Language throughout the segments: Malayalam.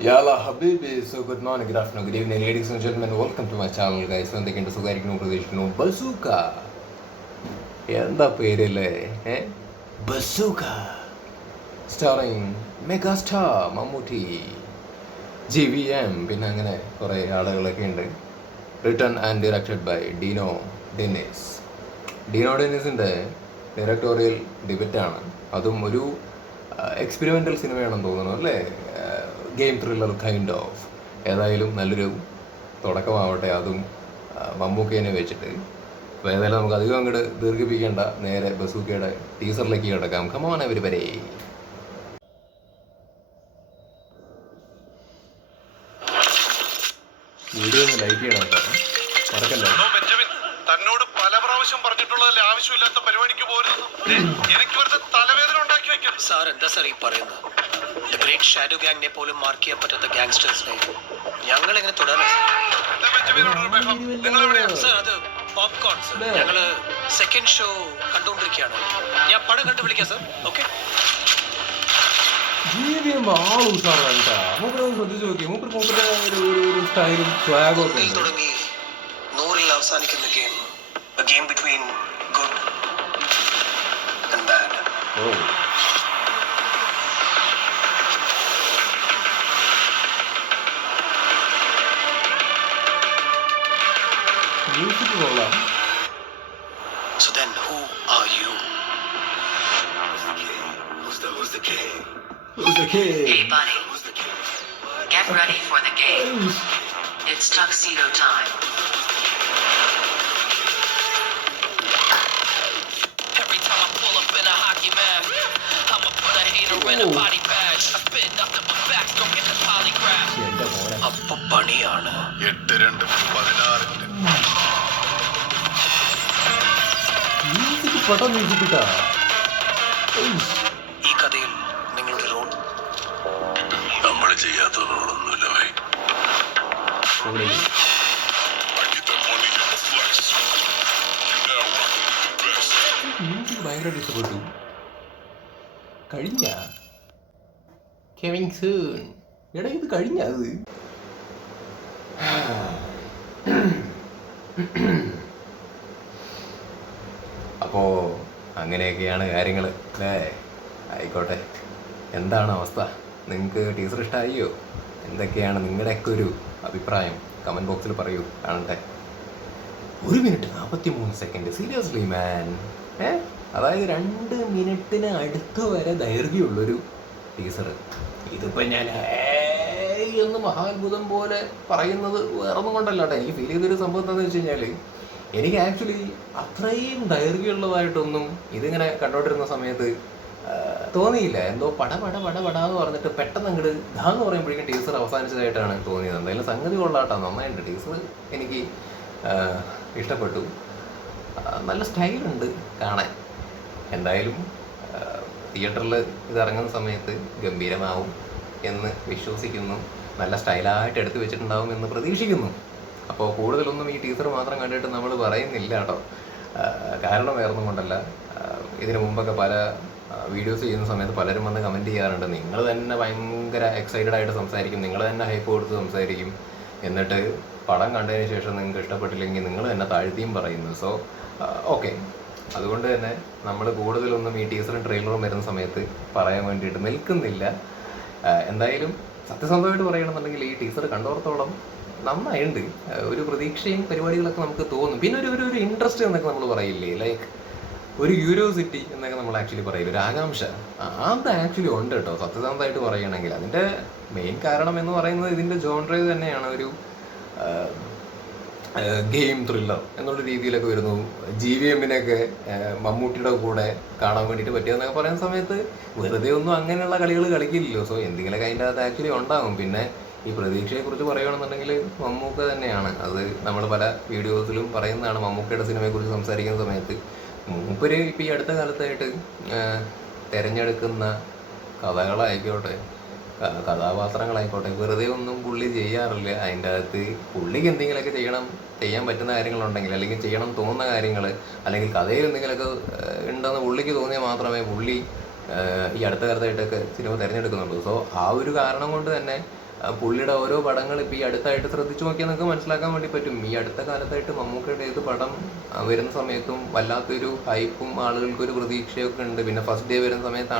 Yalla Habibi, so good morning, good afternoon, good evening, ladies and gentlemen. Welcome to my channel, guys. എന്തൊക്കെയുണ്ട് സുഖമായിരിക്കുന്നു പ്രതീക്ഷിക്കുന്നു. ബസൂക്ക എന്താ പേരല്ലേ Bazooka starring mega star Mammootty GVM പിന്നെ അങ്ങനെ കുറേ ആളുകളൊക്കെ ഉണ്ട്. Written and directed by Dino Dennis. Dino ഡെന്നിസിൻ്റെ ഡയറക്ടോറിയൽ ഡിബറ്റാണ്. അതും ഒരു എക്സ്പെരിമെൻ്റൽ സിനിമയാണെന്ന് തോന്നുന്നു അല്ലേ, ഗെയിം ത്രില്ലർ കൈൻഡ് ഓഫ്. ഏതായാലും നല്ലൊരു തുടക്കമാവട്ടെ, അതും മമ്മൂക്കേനെ വെച്ചിട്ട്. അപ്പോൾ ഏതായാലും നമുക്ക് അധികം അങ്ങോട്ട് ദീർഘിപ്പിക്കേണ്ട, നേരെ ബസൂക്കയുടെ ടീസറിലേക്ക് കിടക്കാം. Come on everybody. വീഡിയോ ഒന്ന് ലൈക്ക് ചെയ്യണം കേട്ടോ, മറക്കല്ലോ. തന്നോട് പല പ്രാവശ്യം പറഞ്ഞിട്ടുള്ളതല്ലേ ആവശ്യമില്ലാത്ത പരിപാടിക്ക് പോരുന്നത്. എനിക്ക് വെറുതെ തലവേദന ഉണ്ടാക്കി വെക്കും. സാർ എന്താ സാർ ഈ പറയുന്നത്? ദ ഗ്രേറ്റ് ഷാഡോ ഗാങ്ങിനെ പോലും മാർക്ക് ചെയ്യാൻ പറ്റാത്ത ഗാങ്സ്റ്റേഴ്സിനെ ഞങ്ങൾ എങ്ങനെ തുടരാൻ? സാർ അത് പോപ്കോൺ സാർ. ഞങ്ങള് സെക്കൻഡ് ഷോ കണ്ടുകൊണ്ടിരിക്കുകയാണ്. ഞാൻ പടം കണ്ടു വിളിക്കാം സാർ. ഓക്കെ. തുടങ്ങി 100-ൽ അവസാനിക്കുന്ന game. A game between good and bad. So then who are you? Who's the king? Hey buddy, get ready for the game. It's tuxedo time. Every time I pull up in a hockey mask, I'ma put a hater in a body bag. I spit nothing but facts, don't get the polygraph. അപ്പൊ പണിയാണ്. 8-2-16. ഈ കഥയിൽ നിങ്ങളുടെ റോൾ? നമ്മൾ ചെയ്യാത്ത റോളൊന്നുമില്ല ഭായി. ഭയങ്കരമായിട്ട് ഇഷ്ടപ്പെട്ടു. കഴിഞ്ഞ കെവിങ് സൂൺ എടാ, ഇത് കഴിഞ്ഞ അത് അപ്പോ അങ്ങനെയൊക്കെയാണ് കാര്യങ്ങൾ അല്ലേ. ആയിക്കോട്ടെ, എന്താണ് അവസ്ഥ? നിങ്ങൾക്ക് ടീച്ചർ ഇഷ്ടമായോ? എന്തൊക്കെയാണ് നിങ്ങളുടെയൊക്കെ ഒരു അഭിപ്രായം? കമൻറ്റ് ബോക്സിൽ പറയൂ, കാണട്ടെ. 1 മിനിറ്റ് 43 സെക്കൻഡ്. സീരിയസ്ലി മാൻ, അതായത് 2 മിനിറ്റിന് അടുത്ത് വരെ ദൈർഘ്യമുള്ളൊരു ടീസർ. ഇതിപ്പോൾ ഞാൻ എന്ന് മഹാത്ഭുതം പോലെ പറയുന്നത് വേറൊന്നും കൊണ്ടല്ല കേട്ടോ. എനിക്ക് ഫീൽ ചെയ്തൊരു സംഭവം എന്താണെന്ന് വെച്ച് കഴിഞ്ഞാൽ, എനിക്ക് ആക്ച്വലി അത്രയും ദൈർഘ്യമുള്ളതായിട്ടൊന്നും ഇതിങ്ങനെ കണ്ടോണ്ടിരുന്ന സമയത്ത് തോന്നിയില്ല. എന്തോ പടാന്ന് പറഞ്ഞിട്ട് പെട്ടെന്ന് അങ്ങോട്ട് ധാന്ന് പറയുമ്പോഴേക്കും ടീസർ അവസാനിച്ചതായിട്ടാണ് തോന്നിയത്. എന്തായാലും സംഗതി കൊള്ളാട്ടോ, നന്നായിട്ട്. ടീസർ എനിക്ക് ഇഷ്ടപ്പെട്ടു. നല്ല സ്റ്റൈലുണ്ട് കാണാൻ. എന്തായാലും തിയേറ്ററിൽ ഇത് ഇറങ്ങുന്ന സമയത്ത് ഗംഭീരമാവും എന്ന് വിശ്വസിക്കുന്നു. നല്ല സ്റ്റൈലായിട്ട് എടുത്തു വെച്ചിട്ടുണ്ടാവും എന്ന് പ്രതീക്ഷിക്കുന്നു. അപ്പോൾ കൂടുതലൊന്നും ഈ ടീസർ മാത്രം കണ്ടിട്ട് നമ്മൾ പറയുന്നില്ല കേട്ടോ. കാരണം വേറൊന്നും കൊണ്ടല്ല, ഇതിനു മുമ്പൊക്കെ പല വീഡിയോസ് ചെയ്യുന്ന സമയത്ത് പലരും വന്ന് കമൻറ്റ് ചെയ്യാറുണ്ട്. നിങ്ങൾ തന്നെ ഭയങ്കര എക്സൈറ്റഡ് ആയിട്ട് സംസാരിക്കും, നിങ്ങൾ തന്നെ ഹൈപ്പ് കൊടുത്ത് സംസാരിക്കും, എന്നിട്ട് പടം കണ്ടതിന് ശേഷം നിങ്ങൾക്ക് ഇഷ്ടപ്പെട്ടില്ലെങ്കിൽ നിങ്ങൾ തന്നെ താഴ്ത്തിയും പറയുന്നു. സോ ഓക്കെ, അതുകൊണ്ട് തന്നെ നമ്മൾ കൂടുതലൊന്നും ഈ ടീസറും ട്രെയിലറും വരുന്ന സമയത്ത് പറയാൻ വേണ്ടിയിട്ട് നിൽക്കുന്നില്ല. എന്തായാലും സത്യസന്ധമായിട്ട് പറയുകയാണെന്നുണ്ടെങ്കിൽ ഈ ടീസർ കണ്ടോർത്തോളം നന്നായിട്ടുണ്ട്. ഒരു പ്രതീക്ഷയും പരിപാടികളൊക്കെ നമുക്ക് തോന്നും. പിന്നെ ഒരു ഇൻട്രസ്റ്റ് എന്നൊക്കെ നമ്മൾ പറയില്ലേ, ലൈക്ക് ഒരു ക്യൂരിയോസിറ്റി എന്നൊക്കെ നമ്മൾ ആക്ച്വലി പറയില്ല, ഒരു ആകാംക്ഷ, അത് ആക്ച്വലി ഉണ്ട് കേട്ടോ. സത്യസന്ധമായിട്ട് പറയുകയാണെങ്കിൽ അതിൻ്റെ മെയിൻ കാരണം എന്ന് പറയുന്നത് ഇതിൻ്റെ ജോൺറേ തന്നെയാണ്. ഒരു ഗെയിം ത്രില്ലർ എന്നുള്ള രീതിയിലൊക്കെ വരുന്നു. GVMനൊക്കെ മമ്മൂട്ടിയുടെ കൂടെ കാണാൻ വേണ്ടിയിട്ട് പറ്റിയതെന്നൊക്കെ പറയുന്ന സമയത്ത് വെറുതെ ഒന്നും അങ്ങനെയുള്ള കളികൾ കളിക്കില്ലല്ലോ. സോ എന്തെങ്കിലുമൊക്കെ അതിൻ്റെ അകത്ത് ആക്ച്വലി ഉണ്ടാകും. പിന്നെ ഈ പ്രതീക്ഷയെക്കുറിച്ച് പറയുകയാണെന്നുണ്ടെങ്കിൽ മമ്മൂക്ക തന്നെയാണ്. അത് നമ്മൾ പല വീഡിയോസിലും പറയുന്നതാണ്. മമ്മൂക്കയുടെ സിനിമയെക്കുറിച്ച് സംസാരിക്കുന്ന സമയത്ത് മൂപ്പര് ഇപ്പം ഈ അടുത്ത കാലത്തായിട്ട് തിരഞ്ഞെടുക്കുന്ന കഥകളായിക്കോട്ടെ, കഥാപാത്രങ്ങളായിക്കോട്ടെ, വെറുതെ ഒന്നും പുള്ളി ചെയ്യാറില്ല. അതിൻ്റെ അകത്ത് പുള്ളിക്ക് എന്തെങ്കിലുമൊക്കെ ചെയ്യാൻ പറ്റുന്ന കാര്യങ്ങളുണ്ടെങ്കിൽ, അല്ലെങ്കിൽ ചെയ്യണം തോന്നുന്ന കാര്യങ്ങൾ, അല്ലെങ്കിൽ കഥയിൽ എന്തെങ്കിലുമൊക്കെ ഉണ്ടെന്ന് പുള്ളിക്ക് തോന്നിയാൽ മാത്രമേ പുള്ളി ഈ അടുത്ത കാലത്തായിട്ടൊക്കെ സിനിമ തിരഞ്ഞെടുക്കുന്നുള്ളൂ. സോ ആ ഒരു കാരണം കൊണ്ട് തന്നെ പുള്ളിയുടെ ഓരോ പടങ്ങൾ ഇപ്പോൾ ഈ അടുത്തായിട്ട് ശ്രദ്ധിച്ചു നോക്കിയാൽ നിങ്ങൾക്ക് മനസ്സിലാക്കാൻ വേണ്ടി പറ്റും. ഈ അടുത്ത കാലത്തായിട്ട് മമ്മൂക്കയുടെ ഏത് പടം വരുന്ന സമയത്തും വല്ലാത്തൊരു ഹൈപ്പും ആളുകൾക്കൊരു പ്രതീക്ഷയൊക്കെ ഉണ്ട്. പിന്നെ ഫസ്റ്റ് ഡേ വരുന്ന സമയത്ത്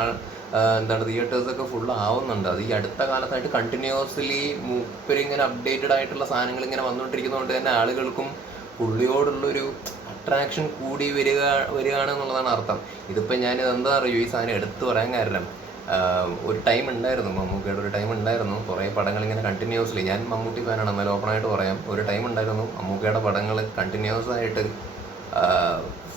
എന്താണ് തിയേറ്റേഴ്സൊക്കെ ഫുൾ ആവുന്നുണ്ട്. അത് ഈ അടുത്ത കാലത്തായിട്ട് കണ്ടിന്യൂസ്ലി മൂപ്പരിങ്ങനെ അപ്ഡേറ്റഡ് ആയിട്ടുള്ള സാധനങ്ങൾ ഇങ്ങനെ വന്നുകൊണ്ടിരിക്കുന്നതുകൊണ്ട് തന്നെ ആളുകൾക്കും പുള്ളിയോടുള്ളൊരു അട്രാക്ഷൻ കൂടി വരികയാണെന്നുള്ളതാണ് അർത്ഥം. ഇതിപ്പോൾ ഞാൻ എന്താ അറിയൂ, ഈ സാധനം എടുത്തു പറയാൻ കാരണം ഒരു ടൈം ഉണ്ടായിരുന്നു, മമ്മൂക്കയുടെ ഒരു ടൈം ഉണ്ടായിരുന്നു. കുറേ പടങ്ങൾ ഇങ്ങനെ കണ്ടിന്യൂസ്ലി, ഞാൻ മമ്മൂട്ടി ഫാനാണ് എന്നാലും ഓപ്പണായിട്ട് പറയാം, ഒരു ടൈം ഉണ്ടായിരുന്നു മമ്മൂക്കയുടെ പടങ്ങൾ കണ്ടിന്യൂസ് ആയിട്ട്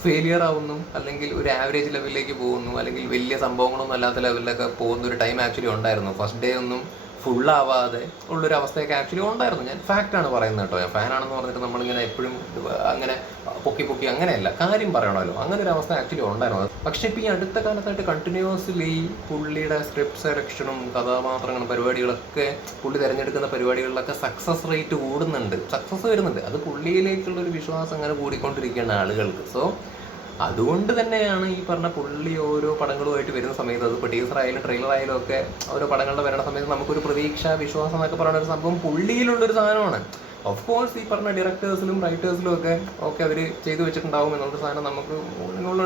ഫെയിലിയർ ആവുന്നു, അല്ലെങ്കിൽ ഒരു ആവറേജ് ലെവലിലേക്ക് പോകുന്നു, അല്ലെങ്കിൽ വലിയ സംഭവങ്ങളൊന്നും അല്ലാത്ത ലെവലിലൊക്കെ പോകുന്ന ഒരു ടൈം ആക്ച്വലി ഉണ്ടായിരുന്നു. ഫസ്റ്റ് ഡേ ഒന്നും ഫുള്ളാവാതെ ഉള്ളൊരു അവസ്ഥയൊക്കെ ആക്ച്വലി ഉണ്ടായിരുന്നു. ഞാൻ ഫാക്റ്റാണ് പറയുന്നത് കേട്ടോ. ഞാൻ ഫാനാണെന്ന് പറഞ്ഞിട്ട് നമ്മളിങ്ങനെ എപ്പോഴും അങ്ങനെ പൊക്കി അങ്ങനെയല്ല, കാര്യം പറയണമല്ലോ. അങ്ങനെ ഒരു അവസ്ഥ ആക്ച്വലി ഉണ്ടായിരുന്നു. പക്ഷെ ഇപ്പോൾ ഈ അടുത്ത കാലത്തായിട്ട് കണ്ടിന്യൂസ്ലി പുള്ളിയുടെ സ്ക്രിപ്റ്റ് സെലക്ഷനും കഥാപാത്രങ്ങളും പരിപാടികളൊക്കെ പുള്ളി തിരഞ്ഞെടുക്കുന്ന പരിപാടികളിലൊക്കെ സക്സസ് റേറ്റ് കൂടുന്നുണ്ട്, സക്സസ് വരുന്നുണ്ട്. അത് പുള്ളിയിലേക്കുള്ളൊരു വിശ്വാസം അങ്ങനെ കൂടിക്കൊണ്ടിരിക്കുകയാണ് ആളുകൾക്ക്. സോ അതുകൊണ്ട് തന്നെയാണ് ഈ പറഞ്ഞ പുള്ളി ഓരോ പടങ്ങളുമായിട്ട് വരുന്ന സമയത്ത്, അതിപ്പോൾ ടീസർ ആയാലും ട്രെയിലർ ആയാലും ഒക്കെ ഓരോ പടങ്ങളുടെ വരുന്ന സമയത്ത് നമുക്കൊരു പ്രതീക്ഷ, വിശ്വാസം എന്നൊക്കെ പറയുന്ന ഒരു സംഭവം പുള്ളിയിലുള്ളൊരു സാധനമാണ്. ഓഫ് കോഴ്സ് ഈ പറഞ്ഞ ഡയറക്ടേഴ്സിലും റൈറ്റേഴ്സിലും ഒക്കെ അവർ ചെയ്തു വെച്ചിട്ടുണ്ടാവും എന്നുള്ളൊരു സാധനം നമുക്ക്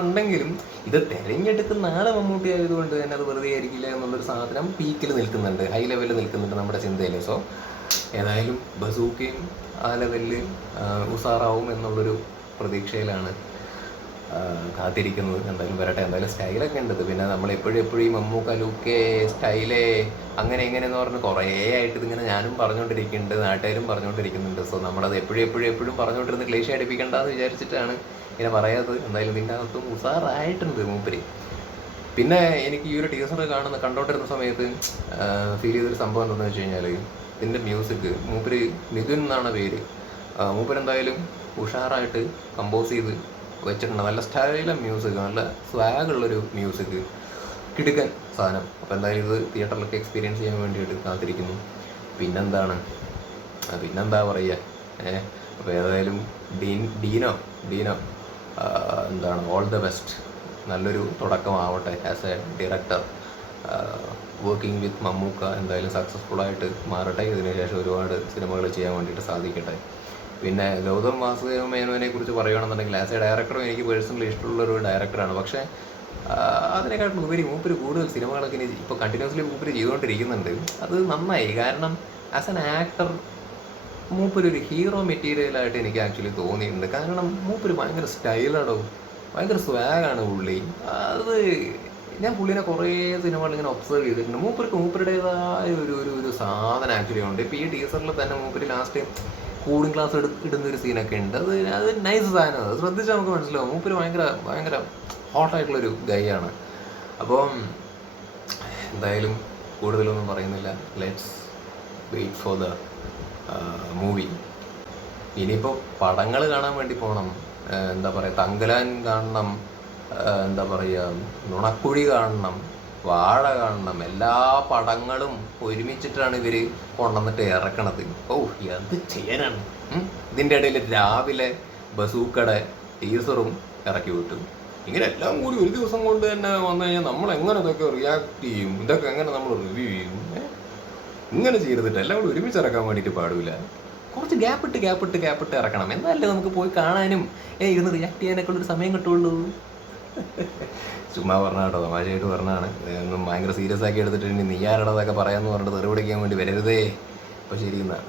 ഉണ്ടെങ്കിലും ഇത് തിരഞ്ഞെടുക്കുന്ന ആള് മമ്മൂട്ടി ആയതുകൊണ്ട് തന്നെ അത് വെറുതെ ആയിരിക്കില്ല എന്നുള്ളൊരു സാധനം പീക്കിൽ നിൽക്കുന്നുണ്ട്, ഹൈ ലെവലിൽ നിൽക്കുന്നുണ്ട് നമ്മുടെ ചിന്തയിൽ. സോ ഏതായാലും ബസൂക്കയും ആ ലെവലിൽ ഉസാറാവും എന്നുള്ളൊരു പ്രതീക്ഷയിലാണ് കാത്തിരിക്കുന്നത്. എന്തായാലും വരട്ടെ. എന്തായാലും സ്റ്റൈലൊക്കെ ഉണ്ട്. പിന്നെ നമ്മൾ എപ്പോഴും ഈ മമ്മൂക്ക ലുക്ക് സ്റ്റൈല് അങ്ങനെ ഇങ്ങനെയെന്ന് പറഞ്ഞ് കുറേ ആയിട്ട് ഇതിങ്ങനെ ഞാനും പറഞ്ഞുകൊണ്ടിരിക്കുന്നുണ്ട്, നാട്ടുകാരും പറഞ്ഞുകൊണ്ടിരിക്കുന്നുണ്ട്. സോ നമ്മളത് എപ്പോഴും പറഞ്ഞുകൊണ്ടിരുന്ന് ക്ലേശ അടിപ്പിക്കേണ്ടെന്ന് വിചാരിച്ചിട്ടാണ് ഇങ്ങനെ പറയാത്തത്. എന്തായാലും ഇതിൻ്റെ അകത്തും ഉസാറായിട്ടുണ്ട് മൂപ്പര്. പിന്നെ എനിക്ക് ഈ ഒരു ടീസർ കണ്ടോണ്ടിരുന്ന സമയത്ത് ഫീൽ ചെയ്തൊരു സംഭവം എന്താണെന്ന് വെച്ച് കഴിഞ്ഞാൽ, ഇതിൻ്റെ മ്യൂസിക് മൂപ്പര് മിഥുൻ എന്നാണ് പേര്. മൂപ്പരെന്തായാലും ഉഷാറായിട്ട് കമ്പോസ് ചെയ്ത് വെച്ചിട്ടുണ്ട്. നല്ല സ്റ്റൈല മ്യൂസിക്, നല്ല സ്വാഗുള്ളൊരു മ്യൂസിക്, കിടുക്കൻ സാധനം. അപ്പോൾ എന്തായാലും ഇത് തിയേറ്ററിലൊക്കെ എക്സ്പീരിയൻസ് ചെയ്യാൻ വേണ്ടിയിട്ട് കാത്തിരിക്കുന്നു. പിന്നെന്താ പറയുക, അപ്പോൾ ഏതായാലും ഡീനോ എന്താണ് ഓൾ ദ ബെസ്റ്റ്. നല്ലൊരു തുടക്കമാവട്ടെ as a director. Working with Mammookka എന്തായാലും സക്സസ്ഫുള്ളായിട്ട് മാറട്ടെ. ഇതിനുശേഷം ഒരുപാട് സിനിമകൾ ചെയ്യാൻ വേണ്ടിയിട്ട് സാധിക്കട്ടെ. പിന്നെ ഗൗതം വാസുദേവ മേനോനെ കുറിച്ച് പറയുകയാണെന്നുണ്ടെങ്കിൽ ആസ് എ ഡയറക്ടറും എനിക്ക് പേഴ്സണലി ഇഷ്ടമുള്ളൊരു ഡയറക്ടറാണ്. പക്ഷേ അതിനെക്കാട്ടും ഉപരി മൂപ്പര് കൂടുതൽ സിനിമകളൊക്കെ ഇനി ഇപ്പോൾ കണ്ടിന്യൂസ്ലി മൂപ്പര് ചെയ്തുകൊണ്ടിരിക്കുന്നുണ്ട്. അത് നന്നായി. കാരണം ആസ് എൻ ആക്ടർ മൂപ്പരൊരു ഹീറോ മെറ്റീരിയലായിട്ട് എനിക്ക് ആക്ച്വലി തോന്നിയിട്ടുണ്ട്. കാരണം മൂപ്പര് ഭയങ്കര സ്റ്റൈലാണോ, ഭയങ്കര സ്വാഗാണ് പുള്ളി. അത് ഞാൻ പുള്ളിനെ കുറേ സിനിമകൾ ഇങ്ങനെ ഒബ്സർവ് ചെയ്തിട്ടുണ്ട്. മൂപ്പരുടേതായ ഒരു സാധനം ആക്ച്വലി ഉണ്ട്. ഇപ്പോൾ ഈ ടീസറിൽ തന്നെ മൂപ്പര് ലാസ്റ്റ് കൂളിംഗ് ഗ്ലാസ് ഇടുന്നൊരു സീനൊക്കെ ഉണ്ട്. അത് നൈസ് സാധനമാണ്. അത് ശ്രദ്ധിച്ചാൽ നമുക്ക് മനസ്സിലാവും മൂപ്പര് ഭയങ്കര ഹോട്ടായിട്ടുള്ളൊരു ഗൈയാണ്. അപ്പം എന്തായാലും കൂടുതലൊന്നും പറയുന്നില്ല. Let's wait for the movie. ഇനിയിപ്പോൾ പടങ്ങൾ കാണാൻ വേണ്ടി പോകണം. എന്താ പറയുക, തങ്കലാൻ കാണണം, എന്താ പറയുക, നുണക്കുഴി കാണണം, വാഴ കാണണം. എല്ലാ പടങ്ങളും ഒരുമിച്ചിട്ടാണ് ഇവർ കൊണ്ടുവന്നിട്ട് ഇറക്കണത്. എന്ത് ചെയ്യാനാണ്. ഇതിൻ്റെ ഇടയിൽ രാവിലെ ബസൂക്കയുടെ ടീസറും ഇറക്കി വിട്ടു. ഇങ്ങനെ എല്ലാം കൂടി ഒരു ദിവസം കൊണ്ട് തന്നെ വന്നു കഴിഞ്ഞാൽ നമ്മൾ എങ്ങനെ ഇതൊക്കെ റിയാക്ട് ചെയ്യും, ഇതൊക്കെ എങ്ങനെ നമ്മൾ റിവ്യൂ ചെയ്യും? ഇങ്ങനെ ചെയ്തിട്ട് എല്ലാം കൂടി ഒരുമിച്ച് ഇറക്കാൻ വേണ്ടിയിട്ട് പാടില്ല. കുറച്ച് ഗ്യാപ്പിട്ട് ഇറക്കണം. എന്നാലല്ലേ നമുക്ക് പോയി കാണാനും ഇരുന്ന് റിയാക്ട് ചെയ്യാനൊക്കെ ഉള്ളൊരു സമയം കിട്ടുള്ളൂ. ചുമ്മാ പറഞ്ഞ കേട്ടോ, തമാശയായിട്ട് പറഞ്ഞാണ്. ഒന്നും ഭയങ്കര സീരിയസ് ആക്കി എടുത്തിട്ട് ഇനി നീ ആരുടേതൊക്കെ പറയാമെന്ന് പറഞ്ഞിട്ട് തെറി പിടിക്കാൻ വേണ്ടി വരരുതേ. അപ്പോൾ ശരി എന്നാ.